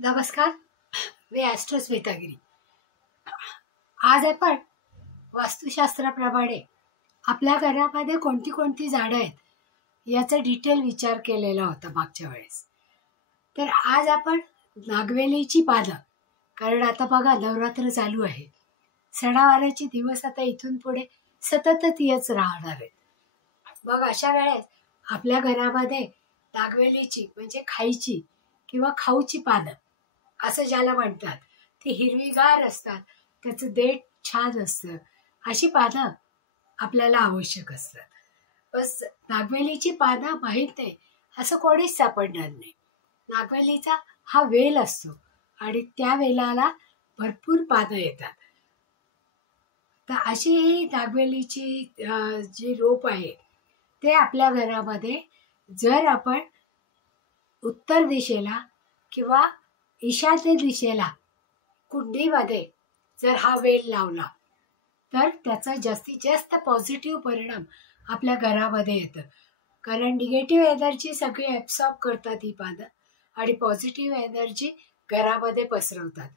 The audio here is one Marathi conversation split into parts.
नमस्कार, मी ॲस्ट्रो स्मितागिरी. आज आपण वास्तुशास्त्राप्रमाणे आपल्या घरामध्ये कोणती कोणती झाडं आहेत याचा डिटेल विचार केलेला होता मागच्या वेळेस. तर आज आपण नागवेलीची पानं, कारण आता बघा नवरात्र चालू आहे, सणावाराचे दिवस आता इथून पुढे सततच येच राहणार आहेत. मग अशा वेळेस आपल्या घरामध्ये नागवेलीची म्हणजे खायची किंवा खाऊची पानं असं ज्याला म्हणतात, ती हिरवीगार असतात, त्याचं देठ छान असतं, अशी पानं आपल्याला आवश्यक असतात. बस नागवेलीची पानं माहीत नाही असं कोणीच सापडणार नाही. नागवेलीचा हा वेल असतो आणि त्या वेलाला भरपूर पानं येतात. तर अशी ही नागवेलीची जी रोप आहे ते आपल्या घरामध्ये जर आपण उत्तर दिशेला किंवा ईशान्य दिशेला कुंडीमध्ये जर हा वेल लावला तर त्याचा जास्तीत जास्त पॉझिटिव्ह परिणाम आपल्या घरामध्ये येतं. कारण निगेटिव्ह एनर्जी सगळी ॲब्सॉर्ब करतात ही पानं आणि पॉझिटिव्ह एनर्जी घरामध्ये पसरवतात.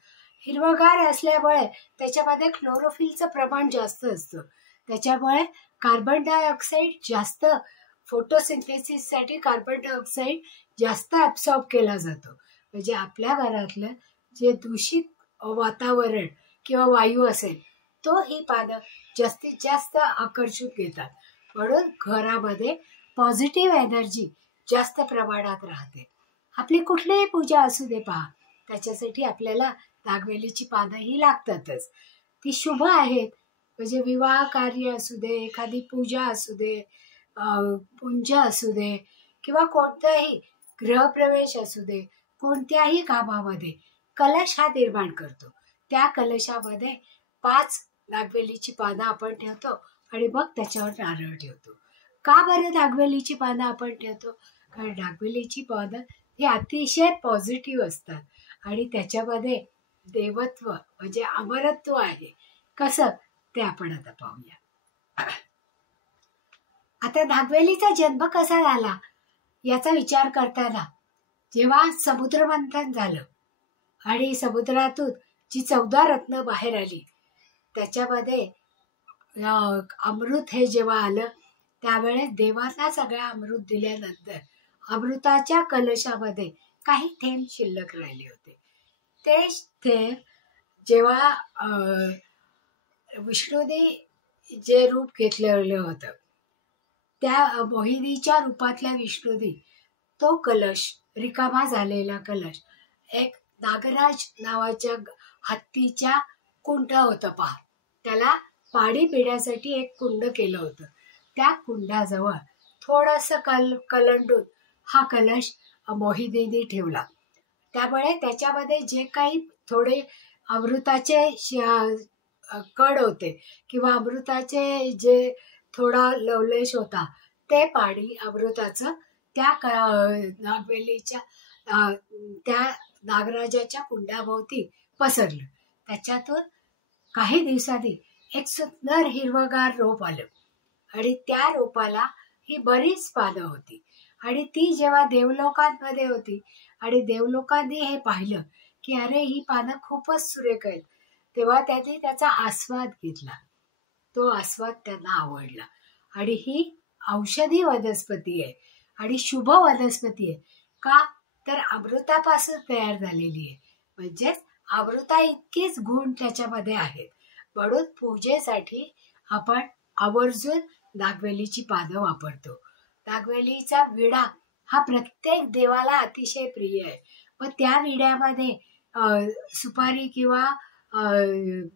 हिरवगार असल्यामुळे त्याच्यामध्ये क्लोरोफिलचं प्रमाण जास्त असतं, त्याच्यामुळे कार्बन डायऑक्साईड जास्त, फोटोसिंथेसिससाठी कार्बन डायऑक्साईड जास्त ॲब्सॉर्ब केला जातो. म्हणजे आपल्या घरातलं जे दूषित वातावरण किंवा वायू असेल तो ही पानं जास्तीत जास्त आकर्षून घेतात. म्हणून घरामध्ये पॉझिटिव्ह एनर्जी जास्त प्रमाणात राहते. आपली कुठलीही पूजा असू दे पहा, त्याच्यासाठी आपल्याला नागवेलीची पानं ही लागतातच. ती शुभ आहेत, म्हणजे विवाह कार्य असू दे, एखादी पूजा असू दे, पुंज असू दे किंवा कोणताही गृहप्रवेश असू दे, कोणत्याही कामामध्ये कलश हा निर्माण करतो. त्या कलशामध्ये 5 नागवेलीची पानं आपण ठेवतो आणि मग त्याच्यावर नारळ ठेवतो. का बरं नागवेलीची पानं आपण ठेवतो? कारण नागवेलीची पानं ही अतिशय पॉझिटिव्ह असतात आणि त्याच्यामध्ये देवत्व म्हणजे अमरत्व आहे. कसं ते आपण आता पाहूया. आता नागवेलीचा जन्म कसा झाला याचा विचार करताना जेव्हा समुद्रमंथन झालं आणि समुद्रातून जी 14 रत्न बाहेर आली, त्याच्यामध्ये अमृत हे जेव्हा आलं त्यावेळेस देवांना सगळं अमृत दिल्यानंतर अमृताच्या कलशामध्ये काही थेंब शिल्लक राहिले होते. ते थेंब जेव्हा विष्णूने जे रूप घेतलेलं होतं त्या मोहिनीच्या रूपातल्या विष्णूने तो कलश, रिकामा झालेला कलश, एक नागराज नावाच्या हत्तीच्या कुंड होतं पहा, त्याला पाणी पिण्यासाठी एक कुंड केलं होतं. त्या कुंडाजवळ थोडंसं कलंडून हा कलश मोहिनीने ठेवला. त्यामुळे त्याच्यामध्ये जे काही थोडे अमृताचे कण होते किंवा अमृताचे जे थोडा लवलेश होता ते पाणी अमृताचं त्या नागवेलीच्या त्या नागराजाच्या कुंडाभोवती पसरलं. त्याच्यातून काही दिवसांनी एक सुंदर हिरवगार रोप आलं आणि त्या रोपाला ही बरीच पानं होती आणि ती जेव्हा देवलोकांमध्ये होती आणि देवलोकांनी हे पाहिलं की अरे ही पानं खूपच सुरेख आहेत, तेव्हा त्यांनी त्याचा आस्वाद घेतला. तो आस्वाद त्यांना आवडला आणि ही औषधी वनस्पती आहे आणि शुभ वनस्पती आहे. का तर अमृतापासून तयार झालेली आहे, म्हणजेच अमृता इतकीच गुण त्याच्यामध्ये आहेत. म्हणून पूजेसाठी आपण आवर्जून नागवेलीची पानं वापरतो. नागवेलीचा विडा हा प्रत्येक देवाला अतिशय प्रिय आहे. मग त्या विड्यामध्ये सुपारी किंवा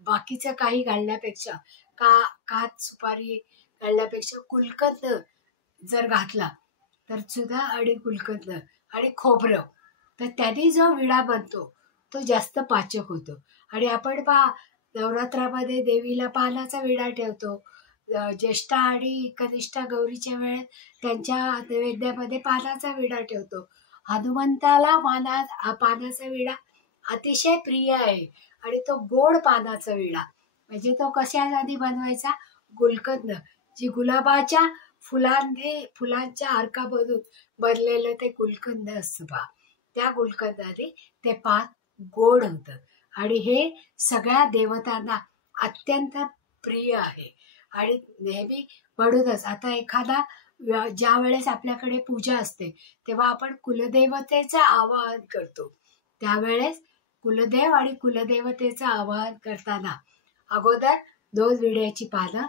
बाकीचं काही घालण्यापेक्षा काच सुपारी घालण्यापेक्षा गुलकंद जर घातला तर सुद्धा आणि गुलकंद आणि खोबरं, तर त्याने जो विडा बनतो तो जास्त पाचक होतो. आणि आपण पहा नवरात्रामध्ये देवीला पानाचा विडा ठेवतो. ज्येष्ठा आणि कनिष्ठा गौरीच्या वेळेत त्यांच्या नैवेद्यामध्ये पानाचा विडा ठेवतो. हनुमंताला पानाचा विडा अतिशय प्रिय आहे आणि तो गोड पानाचा विडा, म्हणजे तो कशासाठी बनवायचा? गुलकंद, जी गुलाबाच्या फुलांच्या अर्कामधून बनलेलं ते गुलकंद असतं पहा, त्या गुलकंदाने ते पान गोड होतं आणि हे सगळ्या देवतांना अत्यंत प्रिय आहे. आणि नेहमी म्हणूनच आता एखादा ज्या वेळेस आपल्याकडे पूजा असते तेव्हा आपण कुलदेवतेचं आवाहन करतो. त्यावेळेस कुलदेव आणि कुलदेवतेचं आवाहन करताना अगोदर 2 विड्याची पानं,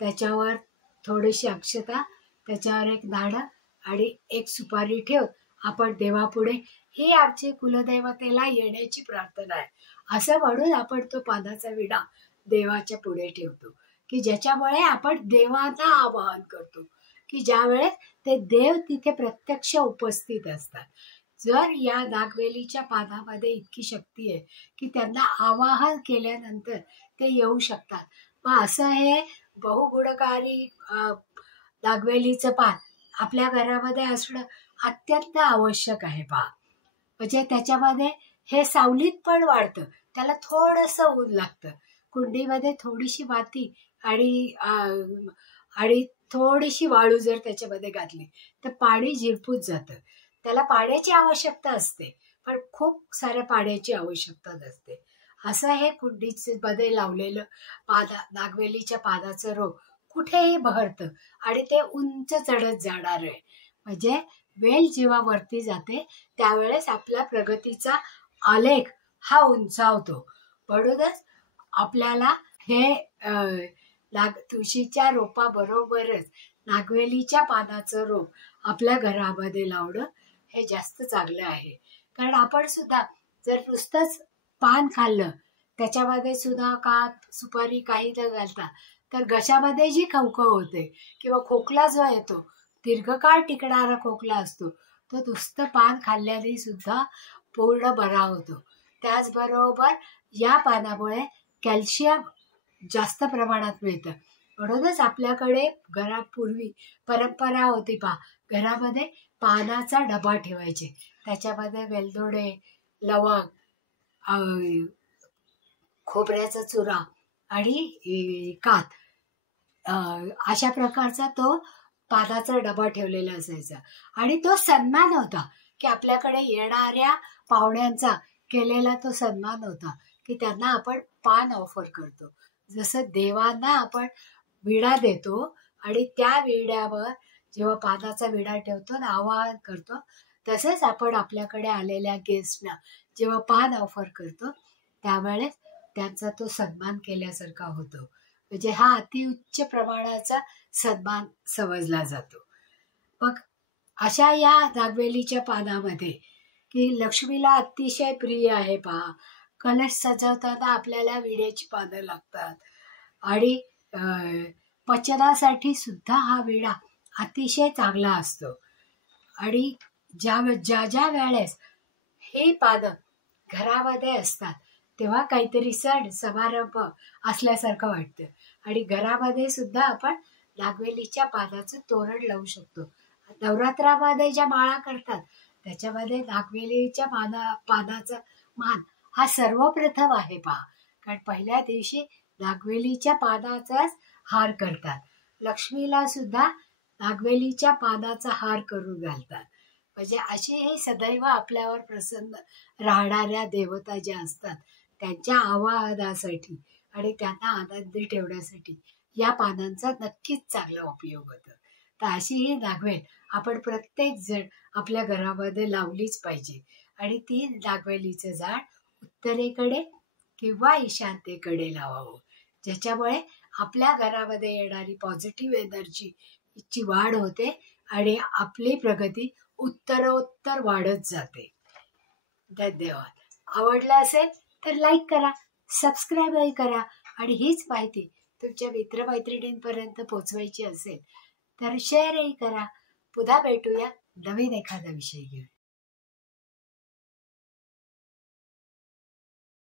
त्याच्यावर थोडीशी अक्षता, त्याच्यावर एक नाणं आणि एक सुपारी ठेवून आपण देवापुढे ही आमची कुलदेवतेला येण्याची प्रार्थना आहे असं म्हणून आपण तो पानाचा विडा देवाच्या पुढे ठेवतो, की ज्याच्यामुळे आपण देवांना आवाहन करतो, की ज्यावेळेस ते देव तिथे प्रत्यक्ष उपस्थित असतात. जर या नागवेलीच्या पानामध्ये इतकी शक्ती आहे की त्यांना आवाहन केल्यानंतर ते येऊ शकतात. मग असं हे बहुगुणकारी नागवेलीचं पान आपल्या घरामध्ये असणं अत्यंत आवश्यक आहे पहा. म्हणजे त्याच्यामध्ये हे सावलीत पण वाढतं, त्याला थोडंसं ऊन लागतं. कुंडीमध्ये थोडीशी माती आणि थोडीशी वाळू जर त्याच्यामध्ये घातली तर पाणी झिरपून जातं. त्याला पाण्याची आवश्यकता असते पण खूप साऱ्या पाण्याची आवश्यकता नसते. असं हे कुंडीमध्ये लावलेलं नागवेलीच्या पानाचं रोप कुठेही बहरतं आणि ते उंच चढत जाणार आहे. म्हणजे वेल जेव्हा वरती जाते त्यावेळेस आपल्या प्रगतीचा आलेख हा उंचावतो. म्हणूनच आपल्याला हे तुळशीच्या रोपाबरोबरच नागवेलीच्या पानाचं रोप आपल्या घरामध्ये लावणं हे जास्त चांगलं आहे. कारण आपण सुद्धा जर नुसतंच पान खाल्लं, त्याच्यामध्ये सुद्धा कात सुपारी काही न घालता तर घशामध्ये जी खवखव होते किंवा खोकला जो येतो, दीर्घकाळ टिकणारा खोकला असतो, तो नुसतं पान खाल्ल्याने सुद्धा पूर्ण बरा होतो. त्याचबरोबर या पानामुळे कॅल्शियम जास्त प्रमाणात मिळतं. म्हणूनच आपल्याकडे घरापूर्वी परंपरा होती पहा, घरामध्ये पानाचा डबा ठेवायचे, त्याच्यामध्ये वेलदोडे, लवंग, खोबऱ्याचा चुरा आणि कात अशा प्रकारचा तो पानाचा डबा ठेवलेला असायचा. आणि तो सन्मान होता की आपल्याकडे येणाऱ्या पाहुण्यांचा केलेला तो सन्मान होता की त्यांना आपण पान ऑफर करतो. जसं देवांना आपण विडा देतो आणि त्या विड्यावर जेव्हा पानाचा विडा ठेवतो आणि आवाहन करतो, तसेच आपण आपल्याकडे आलेल्या गेस्टना जेव्हा पान ऑफर करतो त्यावेळेस त्यांचा तो सन्मान केल्यासारखा होतो. म्हणजे हा अतिउच्च प्रमाणाचा सन्मान समजला जातो. मग अशा या नागवेलीच्या पानामध्ये की लक्ष्मीला अतिशय प्रिय आहे पहा. कलश सजवताना आपल्याला विड्याची पानं लागतात आणि पचनासाठी सुद्धा हा विडा अतिशय चांगला असतो. आणि ज्या ज्या वेळेस ही पानं घरामध्ये असतात तेव्हा काहीतरी सण समारंभ असल्यासारखं वाटतं आणि घरामध्ये सुद्धा आपण नागवेलीच्या पानाचं तोरण लावू शकतो. नवरात्रामध्ये ज्या माळा करतात त्याच्यामध्ये नागवेलीच्या पानाचा मान हा सर्वप्रथम आहे पहा. कारण पहिल्या दिवशी नागवेलीच्या पानाचाच हार करतात. लक्ष्मीला सुद्धा नागवेलीच्या पानाचा हार करून घालतात. म्हणजे असे हे सदैव आपल्यावर प्रसन्न राहणाऱ्या देवता ज्या असतात त्यांच्या आवाहनासाठी आणि त्यांना आनंदी ठेवण्यासाठी या पानांचा नक्कीच चांगला उपयोग होतो. तर अशी ही नागवेल आपण प्रत्येक जण आपल्या घरामध्ये लावलीच पाहिजे. आणि ती नागवेलीचं झाड उत्तरेकडे किंवा ईशान्येकडे लावावं, ज्याच्यामुळे आपल्या घरामध्ये येणारी पॉझिटिव्ह एनर्जी ची वाढ होते आणि आपली प्रगती उत्तरोत्तर वाढत जाते. धन्यवाद. आवडलं असेल तर लाईक करा, सबस्क्राईबही करा आणि हीच माहिती तुमच्या मित्रमैत्रिणींपर्यंत पोचवायची असेल तर शेअरही करा. पुन्हा भेटूया नवीन एखादा विषय घेऊन.